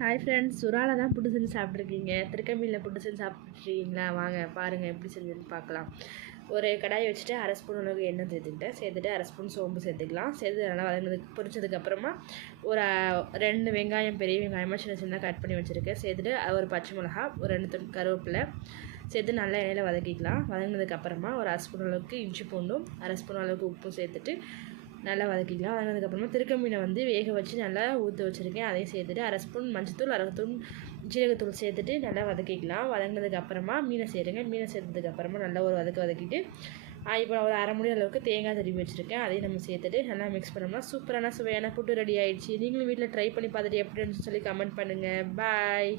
Hi friends, சுறால தான் புட்டு செஞ்சு சாப்பிட்ருக்கீங்க. திருக்கம்பியில் புட்டு செஞ்சு சாப்பிட்ருக்கீங்களா? வாங்க பாருங்கள் எப்படி செஞ்சுன்னு பார்க்கலாம். ஒரு கடாயை வச்சுட்டு அரை ஸ்பூன் அளவுக்கு எண்ணெய் சேர்த்துட்டு அரை ஸ்பூன் சோம்பு சேர்த்துக்கலாம். சேர்த்து நல்லா வதங்கினதுக்கு பொரிச்சதுக்கப்புறமா ஒரு 2 வெங்காயம், பெரிய வெங்காயமாக சின்ன சின்னதாக கட் பண்ணி வச்சுருக்கேன். சேர்த்துட்டு ஒரு பச்சை மிளகா, ஒரு 2 கருவேப்பிலை சேர்த்து நல்லா எண்ணெயில் வதக்கிக்கலாம். வதங்கினதுக்கப்புறமா ஒரு அரை ஸ்பூன் அளவுக்கு இஞ்சி பூண்டும், அரை ஸ்பூன் அளவுக்கு உப்பும் சேர்த்துட்டு நல்லா வதக்கிக்கலாம். வதங்கினதுக்கப்புறமா திருக்கம்பீனை வேக வச்சு நல்லா ஊற்ற வச்சுருக்கேன். அதையும் சேர்த்துட்டு அரை ஸ்பூன் மஞ்சத்தூள், அரை ஸ்பூன் ஜீரகத்தூள் சேர்த்துட்டு நல்லா வதக்கிக்கலாம். வதங்கினதுக்கப்புறமா மீனை சேருங்க. மீனை சேர்த்ததுக்கப்புறமா நல்லா ஒரு வதக்கிட்டு இப்போ ஒரு அரை மணி அளவுக்கு தேங்காய் திருப்பி வச்சுருக்கேன். அதையும் நம்ம சேர்த்துட்டு நல்லா மிக்ஸ் பண்ணோம்னா சூப்பரான சுவையான புட்டு ரெடி ஆகிடுச்சு. நீங்களும் வீட்டில் ட்ரை பண்ணி பார்த்துட்டு எப்படின்னு சொல்லி கமெண்ட் பண்ணுங்கள். பாய்.